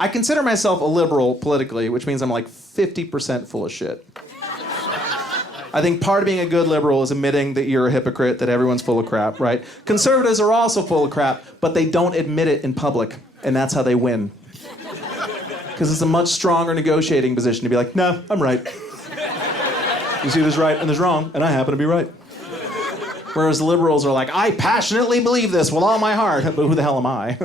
I consider myself a liberal politically, which means I'm like 50% full of shit. I think part of being a good liberal is admitting that you're a hypocrite, that everyone's full of crap, right? Conservatives are also full of crap, but they don't admit it in public, and that's how they win. Because it's a much stronger negotiating position to be like, no, I'm right. You see, there's right and there's wrong, and I happen to be right. Whereas liberals are like, I passionately believe this with all my heart, but who the hell am I?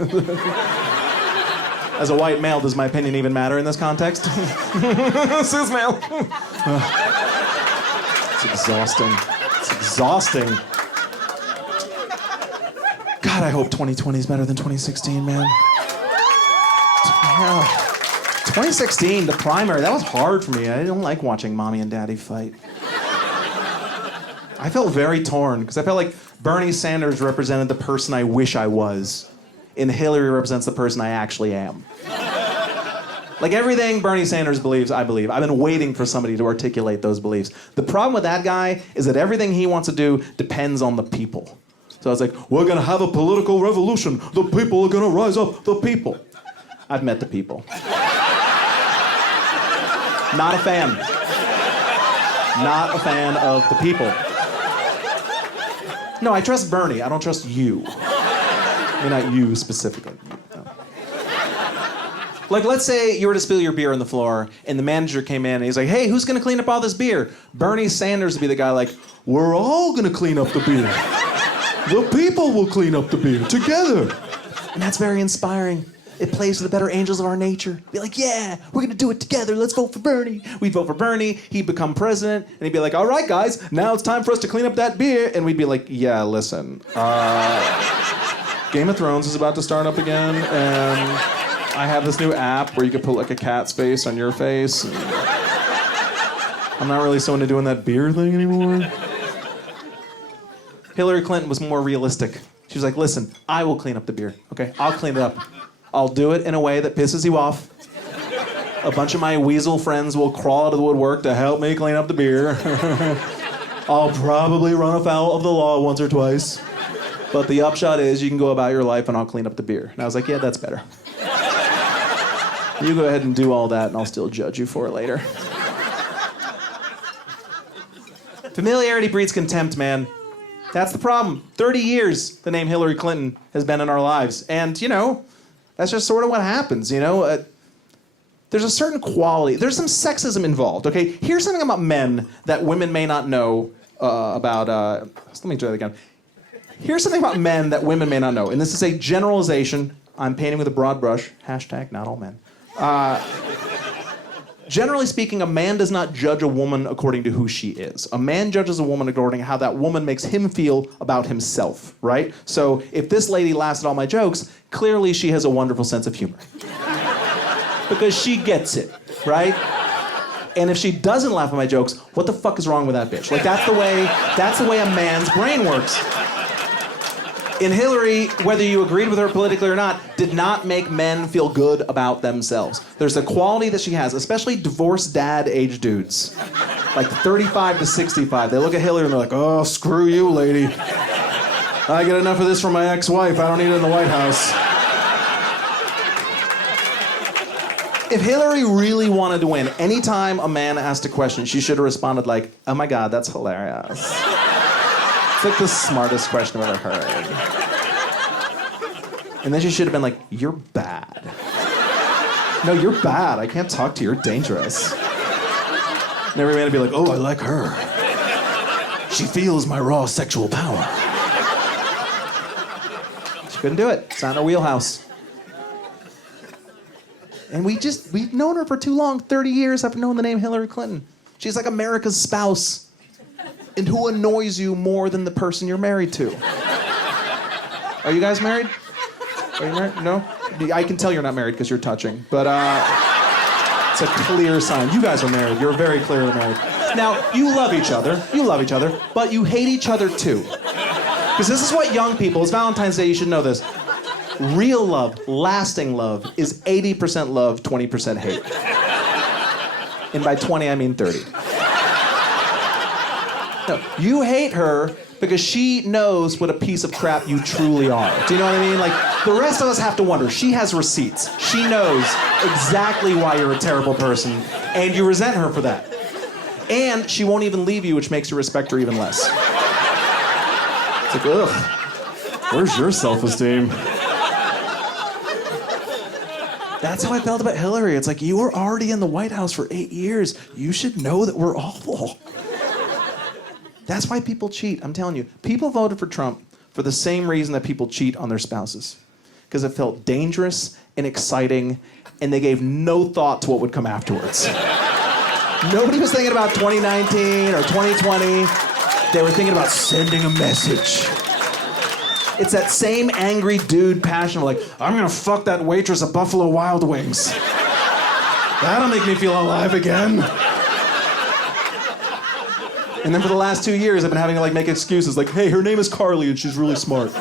As a white male, does my opinion even matter in this context? Cis male. It's exhausting. It's exhausting. God, I hope 2020 is better than 2016, man. Yeah. 2016, the primary, that was hard for me. I don't like watching mommy and daddy fight. I felt very torn, because I felt like Bernie Sanders represented the person I wish I was, and Hillary represents the person I actually am. Like everything Bernie Sanders believes, I believe. I've been waiting for somebody to articulate those beliefs. The problem with that guy is that everything he wants to do depends on the people. So it's like, we're gonna have a political revolution. The people are gonna rise up, the people. I've met the people. Not a fan. Not a fan of the people. No, I trust Bernie. I don't trust you. I mean, not you specifically. No. Like, let's say you were to spill your beer on the floor, and the manager came in, and he's like, hey, who's going to clean up all this beer? Bernie Sanders would be the guy like, we're all going to clean up the beer. The people will clean up the beer together. And that's very inspiring. It plays to the better angels of our nature. Be like, yeah, we're going to do it together. Let's vote for Bernie. We'd vote for Bernie. He'd become president. And he'd be like, all right, guys, now it's time for us to clean up that beer. And we'd be like, yeah, listen. Game of Thrones is about to start up again. And I have this new app where you can put like a cat's face on your face. I'm not really so into doing that beer thing anymore. Hillary Clinton was more realistic. She was like, listen, I will clean up the beer, okay? I'll clean it up. I'll do it in a way that pisses you off. A bunch of my weasel friends will crawl out of the woodwork to help me clean up the beer. I'll probably run afoul of the law once or twice. But the upshot is you can go about your life and I'll clean up the beer. And I was like, yeah, that's better. You go ahead and do all that and I'll still judge you for it later. Familiarity breeds contempt, man. That's the problem. 30 years the name Hillary Clinton has been in our lives. And, you know, that's just sort of what happens, you know? There's a certain quality. There's some sexism involved, okay? Here's something about men that women may not know about... let me try that again. Here's something about men that women may not know. And this is a generalization. I'm painting with a broad brush. Hashtag not all men. Generally speaking, a man does not judge a woman according to who she is. A man judges a woman according to how that woman makes him feel about himself, right? So if this lady laughs at all my jokes, clearly she has a wonderful sense of humor. Because she gets it, right? And if she doesn't laugh at my jokes, what the fuck is wrong with that bitch? Like, that's the way a man's brain works. And Hillary, whether you agreed with her politically or not, did not make men feel good about themselves. There's a quality that she has, especially divorced dad-age dudes. Like 35 to 65. They look at Hillary and they're like, oh, screw you, lady. I get enough of this from my ex-wife. I don't need it in the White House. If Hillary really wanted to win, anytime a man asked a question, she should have responded like, oh my God, that's hilarious. It's like the smartest question I've ever heard. And then she should have been like, you're bad. No, you're bad. I can't talk to you. You're dangerous. And every man would be like, oh, I like her. She feels my raw sexual power. She couldn't do it. It's not in her wheelhouse. And we've known her for too long. 30 years I've known the name Hillary Clinton. She's like America's spouse. And who annoys you more than the person you're married to? Are you guys married? Are you married? No? I can tell you're not married because you're touching. But it's a clear sign. You guys are married. You're very clearly married. Now, you love each other. But you hate each other too. Because this is what young people, it's Valentine's Day, you should know this. Real love, lasting love, is 80% love, 20% hate. And by 20, I mean 30. No, you hate her Because she knows what a piece of crap you truly are. Do you know what I mean? Like, the rest of us have to wonder. She has receipts. She knows exactly why you're a terrible person, and you resent her for that. And she won't even leave you, which makes you respect her even less. It's like, ugh, where's your self-esteem? That's how I felt about Hillary. It's like, you were already in the White House for 8 years. You should know that we're awful. That's why people cheat, I'm telling you. People voted for Trump for the same reason that people cheat on their spouses. Because it felt dangerous and exciting, and they gave no thought to what would come afterwards. Nobody was thinking about 2019 or 2020. They were thinking about sending a message. It's that same angry dude passion of like, I'm gonna fuck that waitress at Buffalo Wild Wings. That'll make me feel alive again. And then for the last 2 years, I've been having to like make excuses like, hey, her name is Carly and she's really smart.